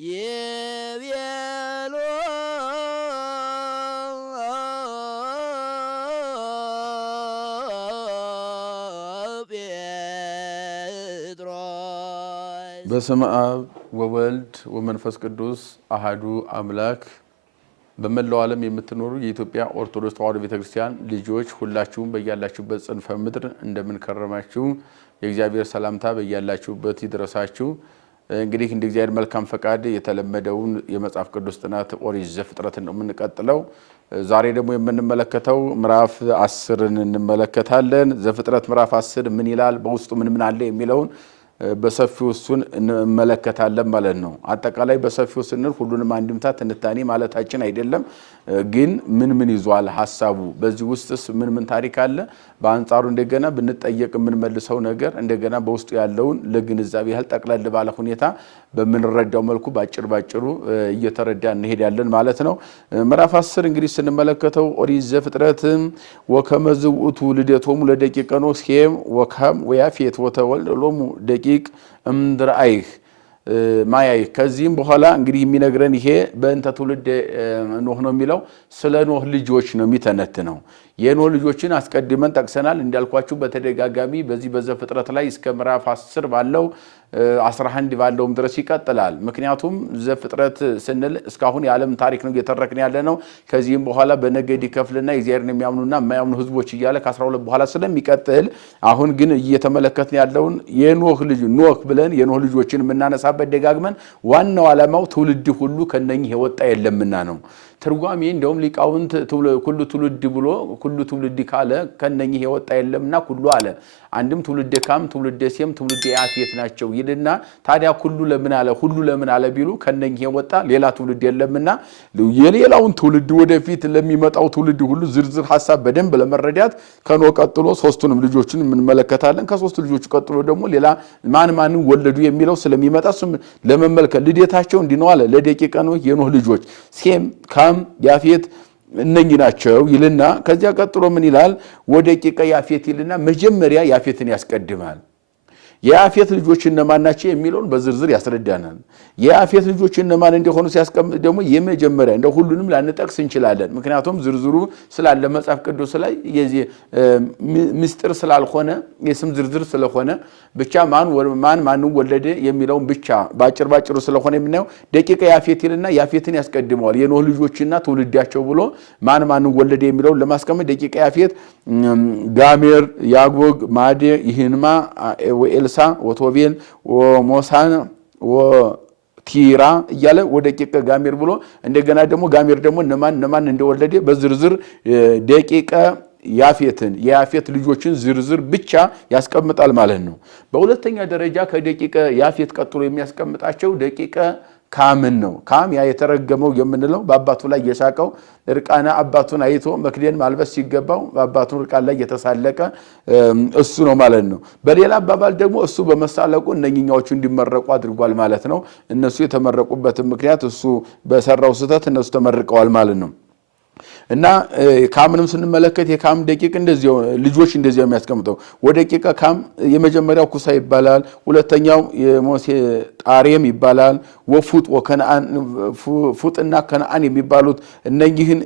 የቤሎ ጴጥሮስ በስመ አብ ወወልድ ወመንፈስ ቅዱስ አሐዱ አምላክ። በመላው ዓለም የምትኖሩ የኢትዮጵያ ኦርቶዶክስ ተዋሕዶ ቤተክርስቲያን ልጆች ሁላችሁም በእያላችሁበት ጽንፈ ምድር እንደምን ከረማችሁ? የእግዚአብሔር ሰላምታ በእያላችሁበት ይድረሳችሁ። እንግዲህ እንደ እግዚአብሔር መልካም ፈቃድ የተለመደውን የመጽሐፍ ቅዱስ ጥናት ኦሪት ዘፍጥረትን ነው የምንቀጥለው። ዛሬ ደግሞ የምንመለከተው ምዕራፍ 10ን እንመለከታለን። ዘፍጥረት ምዕራፍ 10 ምን ይላል፣ በውስጡ ምን አለ የሚለውን በሰፊው እሱን እንመለከታለን ማለት ነው። አጠቃላይ በሰፊው ስንል ሁሉንም አንድምታ ትንታኔ ማለታችን አይደለም፣ ግን ምን ይዟል ሐሳቡ፣ በዚህ ውስጥስ ምን ታሪክ አለ፣ በአንጻሩ እንደገና ብንጠየቅ የምንመልሰው ነገር እንደገና በውስጡ ያለውን ለግንዛቤ ያህል ጠቅለል ባለ ሁኔታ በምንረዳው መልኩ ባጭሩ እየተረዳ እንሄዳለን ማለት ነው። ምዕራፍ 10 እንግዲህ ስንመለከተው ኦሪት ዘፍጥረት ወከመ ዝውእቱ ልደቶሙ ለደቂቀ ኖህ ሴም ወካም ወያፌት ወተወልዶሙ ደቂቅ እምድርአይህ ማያይ። ከዚህም በኋላ እንግዲህ የሚነግረን ይሄ በእንተ ትውልድ ኖህ ነው የሚለው ስለ ኖህ ልጆች ነው የሚተነትነው። የኖህ ልጆችን አስቀድመን ጠቅሰናል እንዳልኳችሁ በተደጋጋሚ በዚህ በዘፍጥረት ላይ እስከ ምዕራፍ 10 ባለው 11 ባለውም ድረስ ይቀጥላል። ምክንያቱም ዘፍጥረት ስንል እስካሁን የዓለም ታሪክ ነው እየተረክን ያለ ነው። ከዚህም በኋላ በነገድ ይከፍልና እግዚአብሔርን የሚያምኑና የማያምኑ ህዝቦች እያለ ከ12 በኋላ ስለሚቀጥል አሁን ግን እየተመለከትን ያለውን የኖህ ልጅ ኖህ ብለን የኖህ ልጆችን የምናነሳበት ደጋግመን ዋናው ዓላማው ትውልድ ሁሉ ከነኚህ የወጣ የለምና ነው። ትርጓሜ እንደውም ሊቃውንት ኩሉ ትውልድ ብሎ ኩሉ ትውልድ ካለ ከነኚህ የወጣ የለምና ኩሉ አለ። አንድም ትውልደ ካም፣ ትውልደ ሴም፣ ትውልደ ያፌት ናቸው ይልና ታዲያ ኩሉ ለምን አለ ሁሉ ለምን አለ ቢሉ ከነኚህ የወጣ ሌላ ትውልድ የለምና የሌላውን ትውልድ ወደፊት ለሚመጣው ትውልድ ሁሉ ዝርዝር ሐሳብ በደንብ ለመረዳት ከኖህ ቀጥሎ ሶስቱንም ልጆችን እንመለከታለን። ከሶስቱ ልጆቹ ቀጥሎ ደግሞ ሌላ ማን ወለዱ የሚለው ስለሚመጣ እሱም ለመመልከት ልደታቸው እንዲህ ነው አለ። ለደቂቀ ኖህ የኖህ ልጆች ሴም፣ ካም፣ ያፌት እነኚህ ናቸው ይልና ከዚያ ቀጥሎ ምን ይላል? ወደቂቀ ያፌት ይልና መጀመሪያ ያፌትን ያስቀድማል። የያፌት ልጆች እነማን ናቸው የሚለውን በዝርዝር ያስረዳናል። የያፌት ልጆች እነማን እንደሆኑ ሲያስቀምጥ ደግሞ የመጀመሪያ እንደ ሁሉንም ላንጠቅስ እንችላለን፣ ምክንያቱም ዝርዝሩ ስላለ መጽሐፍ ቅዱስ ላይ የዚህ ምስጢር ስላልሆነ የስም ዝርዝር ስለሆነ ብቻ ማን ወለደ የሚለውን ብቻ ባጭሩ ስለሆነ የምናየው ደቂቀ ያፌት ይልና ያፌትን ያስቀድመዋል። የኖህ ልጆችና ትውልዳቸው ብሎ ማን ወለደ የሚለውን ለማስቀመጥ ደቂቀ ያፌት ጋሜር፣ ያጎግ፣ ማዴ፣ ይህንማ ወኤልሳ፣ ወቶቤል፣ ወሞሳን፣ ወቲራ እያለ ወደ ደቂቀ ጋሜር ብሎ እንደገና ደግሞ ጋሜር ደግሞ እነማን እንደወለደ በዝርዝር ደቂቀ ያፌትን የያፌት ልጆችን ዝርዝር ብቻ ያስቀምጣል ማለት ነው። በሁለተኛ ደረጃ ከደቂቀ ያፌት ቀጥሎ የሚያስቀምጣቸው ደቂቀ ካምን ነው። ካም ያ የተረገመው የምንለው በአባቱ ላይ የሳቀው እርቃና አባቱን አይቶ መክደን ማልበስ ሲገባው በአባቱ እርቃን ላይ የተሳለቀ እሱ ነው ማለት ነው። በሌላ አባባል ደግሞ እሱ በመሳለቁ እነኚኛዎቹ እንዲመረቁ አድርጓል ማለት ነው። እነሱ የተመረቁበትን ምክንያት እሱ በሰራው ስህተት እነሱ ተመርቀዋል ማለት ነው። እና ካምንም ስንመለከት የካም ደቂቅ እንደዚያው ልጆች እንደዚያው የሚያስቀምጠው ወደቂቀ ካም የመጀመሪያው ኩሳ ይባላል። ሁለተኛው የሞሴ ጣሬም ይባላል። ወፉጥ ወከነአን ፉጥና ከነአን የሚባሉት እነኚህን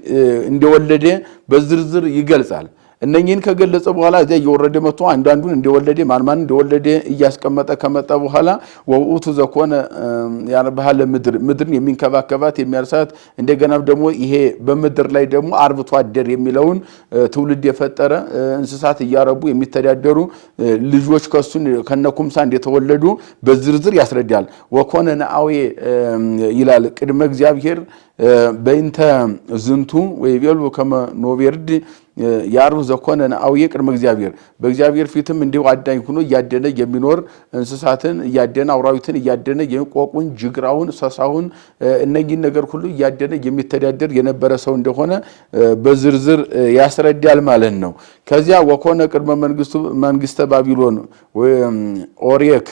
እንደወለደ በዝርዝር ይገልጻል። እነኚህን ከገለጸ በኋላ እዚያ እየወረደ መጥቶ አንዳንዱን እንደወለደ ማን እንደወለደ እያስቀመጠ ከመጣ በኋላ ወውቱ ዘኮነ ያርባለ ምድርን የሚንከባከባት የሚያርሳት እንደገና ደግሞ ይሄ በምድር ላይ ደግሞ አርብቶ አደር የሚለውን ትውልድ የፈጠረ እንስሳት እያረቡ የሚተዳደሩ ልጆች ከሱን ከነኩምሳ እንደተወለዱ በዝርዝር ያስረዳል። ወኮነ ነአዌ ይላል ቅድመ እግዚአብሔር በእንተ ዝንቱ ወይቤሉ ከመ ኖቤርድ ያርብ ዘኮነ ነአዊ ቅድመ እግዚአብሔር በእግዚአብሔር ፊትም እንዲሁ አዳኝ ሆኖ እያደነ የሚኖር እንስሳትን እያደነ አውራዊትን እያደነ የቆቁን ጅግራውን ሰሳውን እነኚህን ነገር ሁሉ እያደነ የሚተዳደር የነበረ ሰው እንደሆነ በዝርዝር ያስረዳል ማለት ነው። ከዚያ ወኮነ ቅድመ መንግስተ ባቢሎን ኦሬክ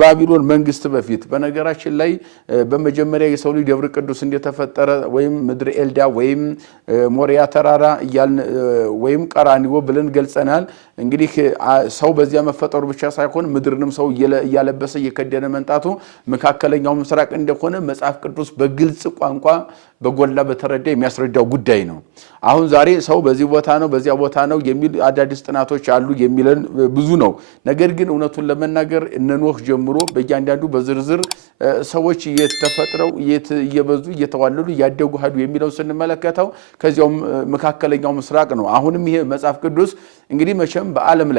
ባቢሎን መንግስት በፊት በነገራችን ላይ በመጀመሪያ የሰው ልጅ ደብረ ቅዱስ እንደተፈጠረ ወይም ምድር ኤልዳ ወይም ሞሪያ ተራራ ወይም ቀራኒዮ ብለን ገልጸናል። እንግዲህ ሰው በዚያ መፈጠሩ ብቻ ሳይሆን ምድርንም ሰው እያለበሰ እየከደነ መንጣቱ መካከለኛው ምስራቅ እንደሆነ መጽሐፍ ቅዱስ በግልጽ ቋንቋ በጎላ በተረዳ የሚያስረዳው ጉዳይ ነው። አሁን ዛሬ ሰው በዚህ ቦታ ነው በዚያ ቦታ ነው የሚል አዳዲስ ጥናቶች አሉ የሚለን ብዙ ነው። ነገር ግን እውነቱን ለመናገር እነኖህ ጀምሮ በእያንዳንዱ በዝርዝር ሰዎች እየተፈጥረው እየበዙ እየተዋለዱ ያደጉ ሄዱ የሚለው ስንመለከተው ከዚያው መካከለኛው ምስራቅ ነው። አሁንም ይሄ መጽሐፍ ቅዱስ እንግዲህ መቼም በዓለም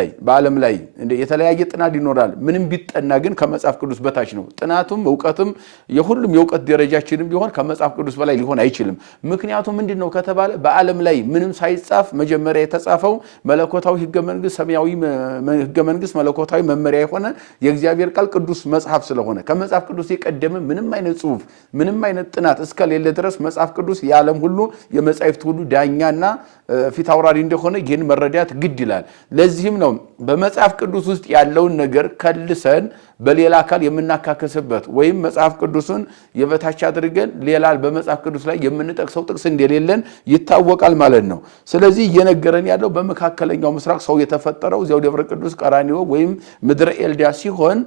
ላይ የተለያየ ጥናት ይኖራል። ምንም ቢጠና ግን ከመጽሐፍ ቅዱስ በታች ነው። ጥናቱም ዕውቀትም የሁሉም የዕውቀት ደረጃችንም ቢሆን ከመጽሐፍ ቅዱስ በላይ ሊሆን አይችልም። ምክንያቱም ምንድነው ከተባለ በዓለም ላይ ምንም ሳይጻፍ መጀመሪያ የተጻፈው መለኮታዊ ሕገ መንግስት ሰማያዊ ሕገ መንግስት መለኮታዊ መመሪያ የሆነ የእግዚአብሔር ቃል ቅዱስ መጽሐፍ ስለሆነ ከመጽሐፍ ቅዱስ የቀደመ ምንም አይነት ጽሑፍ ምንም አይነት ጥናት እስከሌለ ድረስ መጽሐፍ ቅዱስ የዓለም ሁሉ የመጻሕፍት ሁሉ ዳኛና ፊት አውራሪ እንደሆነ ይህን መረዳት ግድ ይላል። ለዚህም ነው በመጽሐፍ ቅዱስ ውስጥ ያለውን ነገር ከልሰን በሌላ አካል የምናካከስበት ወይም መጽሐፍ ቅዱስን የበታች አድርገን ሌላ በመጽሐፍ ቅዱስ ላይ የምንጠቅሰው ጥቅስ እንደሌለን ይታወቃል ማለት ነው። ስለዚህ እየነገረን ያለው በመካከለኛው ምስራቅ ሰው የተፈጠረው እዚያው ደብረ ቅዱስ ቀራኒዮ ወይም ምድረ ኤልዳ ሲሆን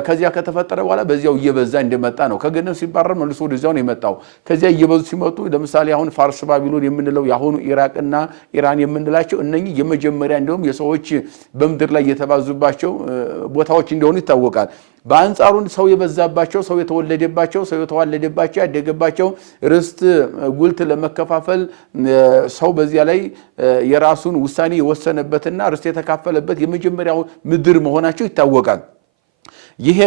ከዚያ ከተፈጠረ በኋላ በዚያው እየበዛ እንደመጣ ነው። ከገነት ሲባረር መልሶ ወደዚያው ነው የመጣው። ከዚያ እየበዙ ሲመጡ ለምሳሌ አሁን ፋርስ ባቢሎን የምንለው ያሁኑ ኢራቅና ኢራን የምንላቸው እነኚህ የመጀመሪያ እንደውም የሰዎች በምድር ላይ የተባዙባቸው ቦታዎች እንደሆኑ ይታወቃል። በአንጻሩ ሰው የበዛባቸው ሰው የተወለደባቸው ሰው የተዋለደባቸው ያደገባቸው ርስት ጉልት ለመከፋፈል ሰው በዚያ ላይ የራሱን ውሳኔ የወሰነበትና ርስት የተካፈለበት የመጀመሪያው ምድር መሆናቸው ይታወቃል። ይሄ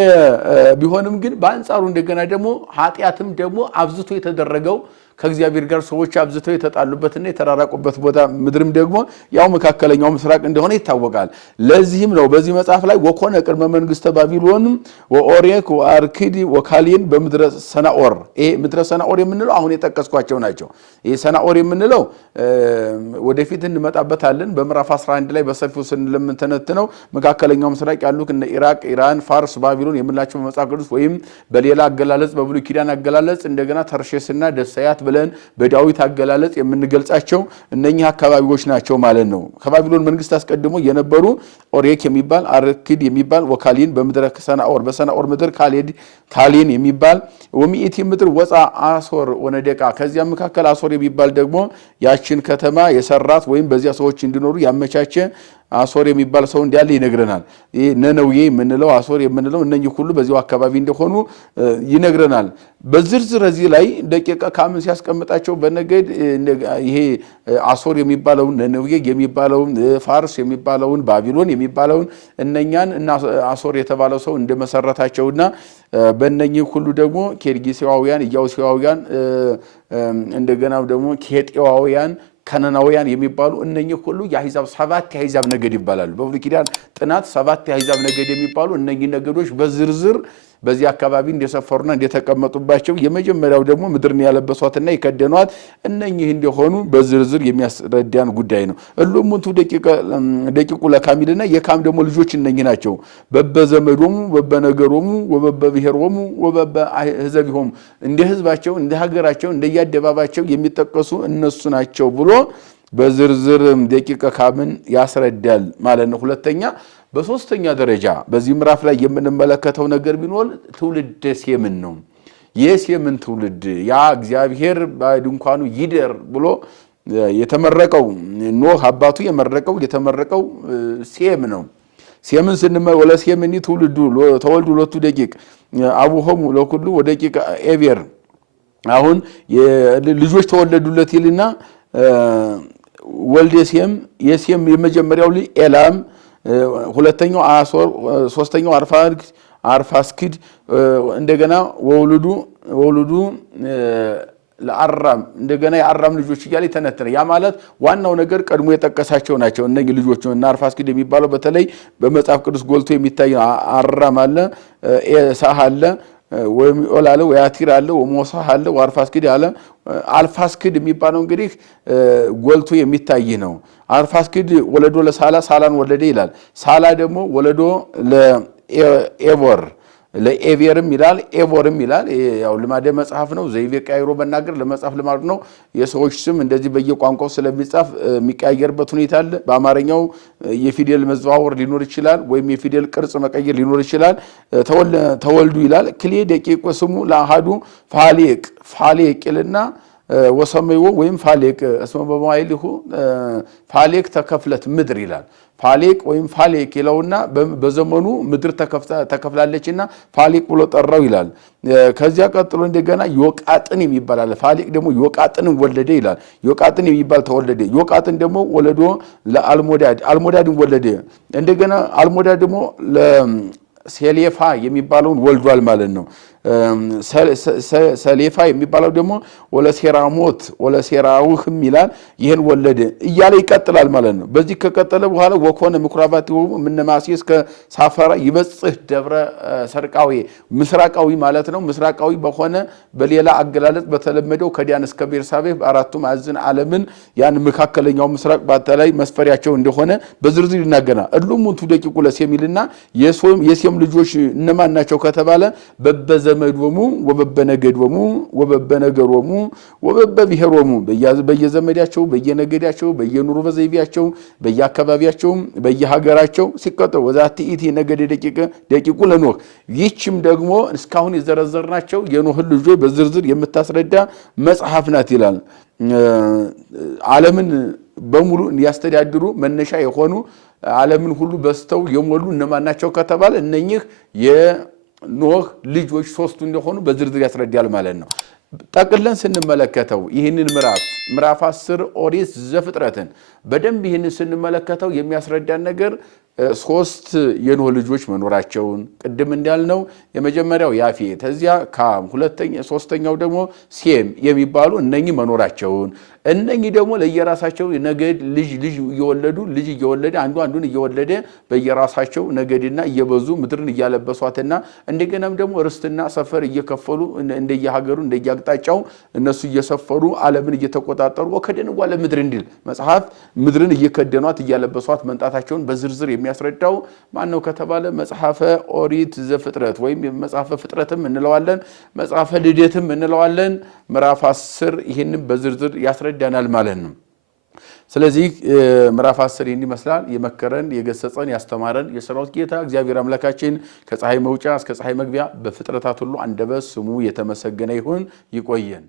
ቢሆንም ግን በአንጻሩ እንደገና ደግሞ ኃጢአትም ደግሞ አብዝቶ የተደረገው ከእግዚአብሔር ጋር ሰዎች አብዝተው የተጣሉበትና የተራራቁበት ቦታ ምድርም ደግሞ ያው መካከለኛው ምስራቅ እንደሆነ ይታወቃል። ለዚህም ነው በዚህ መጽሐፍ ላይ ወኮነ ቅድመ መንግስተ ባቢሎን ወኦሬክ ወአርክዲ ወካሊን በምድረ ሰናኦር ይሄ ምድረ ሰናኦር የምንለው አሁን የጠቀስኳቸው ናቸው። ይሄ ሰናኦር የምንለው ወደፊት እንመጣበታለን። በምዕራፍ 11 ላይ በሰፊው ስለምንተነትነው መካከለኛው ምስራቅ ያሉ እነ ኢራቅ፣ ኢራን፣ ፋርስ፣ ባቢሎን የምንላቸው በመጽሐፍ ቅዱስ ወይም በሌላ አገላለጽ በብሉይ ኪዳን አገላለጽ እንደገና ተርሼስና ደሰያት ብለን በዳዊት አገላለጽ የምንገልጻቸው እነኚህ አካባቢዎች ናቸው ማለት ነው። ከባቢሎን መንግስት አስቀድሞ የነበሩ ኦሬክ የሚባል አርክድ የሚባል ወካሊን በምድረ ሰናኦር በሰናኦር ምድር ካሊን የሚባል ወሚኢቲ ምድር ወፃ አሶር ወነደቃ ከዚያ መካከል አሶር የሚባል ደግሞ ያችን ከተማ የሰራት ወይም በዚያ ሰዎች እንዲኖሩ ያመቻቸ አሶር የሚባል ሰው እንዳለ ይነግረናል። ይሄ ነነዌ የምንለው አሶር የምንለው እነኚህ ሁሉ በዚያው አካባቢ እንደሆኑ ይነግረናል። በዝርዝር እዚህ ላይ ደቂቀ ካምን ሲያስቀምጣቸው በነገድ ይሄ አሶር የሚባለውን ነነዌ የሚባለውን ፋርስ የሚባለውን ባቢሎን የሚባለውን እነኛን እና አሶር የተባለው ሰው እንደመሰረታቸውና በእነኚህ ሁሉ ደግሞ ኬርጊሳውያን፣ ኢያቡሳውያን እንደገና ደግሞ ኬጤዋውያን ከነናውያን የሚባሉ እነኚህ ሁሉ የአሕዛብ 7 የአሕዛብ ነገድ ይባላሉ። በብሉይ ኪዳን ጥናት 7 የአሕዛብ ነገድ የሚባሉ እነኚህ ነገዶች በዝርዝር በዚህ አካባቢ እንደሰፈሩና እንደተቀመጡባቸው የመጀመሪያው ደግሞ ምድርን ያለበሷትና የከደኗት እነኚህ እንደሆኑ በዝርዝር የሚያስረዳን ጉዳይ ነው። እሉሙንቱ ደቂቁ ለካሚልና የካም ደግሞ ልጆች እነኚህ ናቸው። በበዘመዶሙ ወበነገሮሙ ወበብሔሮሙ ወበህዘቢሆሙ እንደ ህዝባቸው እንደ ሀገራቸው እንደ ያደባባቸው የሚጠቀሱ እነሱ ናቸው ብሎ በዝርዝር ደቂቀ ካምን ያስረዳል ማለት ነው። ሁለተኛ በሶስተኛ ደረጃ በዚህ ምዕራፍ ላይ የምንመለከተው ነገር ቢኖር ትውልደ ሴምን ነው። የሴምን ትውልድ ያ እግዚአብሔር በድንኳኑ ይደር ብሎ የተመረቀው ኖህ አባቱ የተመረቀው ሴም ነው። ሴምን ወለ ሴምኒ ትውልዱ ተወልዱ ለቱ ደቂቅ አቡሆሙ ለኩሉ ወደቂቅ ኤቤር አሁን ልጆች ተወለዱለት ይልና ወልደ ሴም የሴም የመጀመሪያው ልጅ ኤላም ሁለተኛው አሶር ሶስተኛው አርፋስኪድ እንደገና ወውሉዱ ለአራም እንደገና የአራም ልጆች እያለ ተነተነ። ያ ማለት ዋናው ነገር ቀድሞ የጠቀሳቸው ናቸው። እነዚህ ልጆች እና አርፋስኪድ የሚባለው በተለይ በመጽሐፍ ቅዱስ ጎልቶ የሚታይ አራም አለ፣ ኤሳህ አለ ወይም ኦላለ ወያቲር አለ ወሞሳህ አለ ወአርፋስኪድ አለ። አልፋስኪድ የሚባለው እንግዲህ ጎልቶ የሚታይ ነው። አርፋስኪድ ወለዶ ለሳላ ሳላን ወለደ ይላል። ሳላ ደግሞ ወለዶ ለኤቦር ለኤቨርም ይላል ኤቮርም ይላል ያው ልማደ መጽሐፍ ነው ዘይቤ ቀይሮ መናገር ለመጽሐፍ ልማድ ነው የሰዎች ስም እንደዚህ በየቋንቋው ስለሚጻፍ የሚቀያየርበት ሁኔታ አለ በአማርኛው የፊደል መዘዋወር ሊኖር ይችላል ወይም የፊደል ቅርጽ መቀየር ሊኖር ይችላል ተወልዱ ይላል ክሌ ደቂቁ ስሙ ለአሃዱ ፋሌቅ ይልና ወሰመይዎ ወይም ፋሌቅ እስመ በማይልሁ ፋሌቅ ተከፍለት ምድር ይላል ፋሌቅ ወይም ፋሌቅ ይለውና በዘመኑ ምድር ተከፍላለችና ፋሌቅ ብሎ ጠራው ይላል ከዚያ ቀጥሎ እንደገና ዮቃጥን የሚባል አለ ፋሌቅ ደግሞ ዮቃጥንን ወለደ ይላል ዮቃጥን የሚባል ተወለደ ዮቃጥን ደግሞ ወለዶ ለአልሞዳድን ወለደ እንደገና አልሞዳድ ደግሞ ለሴሌፋ የሚባለውን ወልዷል ማለት ነው ሰሌፋ የሚባለው ደግሞ ወለሴራውህም ይላል ይሄን ወለደ እያለ ይቀጥላል ማለት ነው በዚህ ከቀጠለ በኋላ ወኮነ ምኩራባት ምንማሲ እስከ ሳፈራ ይበጽህ ደብረ ሰርቃዊ ምስራቃዊ ማለት ነው ምስራቃዊ በሆነ በሌላ አገላለጽ በተለመደው ከዲያን እስከ ቤርሳቤህ በአራቱ ማዕዘን ዓለምን ያን መካከለኛው ምስራቅ ባተላይ መስፈሪያቸው እንደሆነ በዝርዝር ይናገራል እሉሙንቱ ደቂቁ ለሴሚልና የሴም ልጆች እነማን ናቸው ከተባለ በዘመዶሙ ወበበነገዶሙ ወበበነገሮሙ ወበበብሔሮሙ በየዘመዳቸው በየነገዳቸው በየኑሮ በዘይቢያቸው በየአካባቢያቸው በየሀገራቸው ሲቀጠው ወዛቲ ኢቲ ነገደ ደቂቁ ለኖህ ይህችም ደግሞ እስካሁን የዘረዘርናቸው የኖህ ልጆች በዝርዝር የምታስረዳ መጽሐፍ ናት ይላል ዓለምን በሙሉ እንዲያስተዳድሩ መነሻ የሆኑ ዓለምን ሁሉ በስተው የሞሉ እነማን ናቸው ከተባለ እነኚህ የኖህ ልጆች ሶስቱ እንደሆኑ በዝርዝር ያስረዳል ማለት ነው ጠቅለን ስንመለከተው ይህንን ምዕራፍ 10 ኦሪት ዘፍጥረትን በደንብ ይህንን ስንመለከተው የሚያስረዳን ነገር ሶስት የኖህ ልጆች መኖራቸውን ቅድም እንዳልነው የመጀመሪያው ያፌት ከዚያ ካም ሶስተኛው ደግሞ ሴም የሚባሉ እነኚህ መኖራቸውን እነኚህ ደግሞ ለየራሳቸው ነገድ ልጅ እየወለደ አንዱን እየወለደ በየራሳቸው ነገድና እየበዙ ምድርን እያለበሷትና እንደገናም ደግሞ ርስትና ሰፈር እየከፈሉ እንደየሀገሩ እንደየአቅጣጫው እነሱ እየሰፈሩ ዓለምን እየተቆጣጠሩ ወከደንዋ ለምድር እንዲል መጽሐፍ ምድርን እየከደኗት እያለበሷት መንጣታቸውን በዝርዝር የሚያስረዳው ማን ነው ከተባለ መጽሐፈ ኦሪት ዘፍጥረት ወይም መጽሐፈ ፍጥረትም እንለዋለን መጽሐፈ ልደትም እንለዋለን ምዕራፍ 10 ይሄንን በዝርዝር ያስረዳናል ማለት ነው ስለዚህ ምዕራፍ 10 ይመስላል የመከረን የገሰጸን ያስተማረን የሰራዊት ጌታ እግዚአብሔር አምላካችን ከፀሐይ መውጫ እስከ ፀሐይ መግቢያ በፍጥረታት ሁሉ አንደበት ስሙ የተመሰገነ ይሁን ይቆየን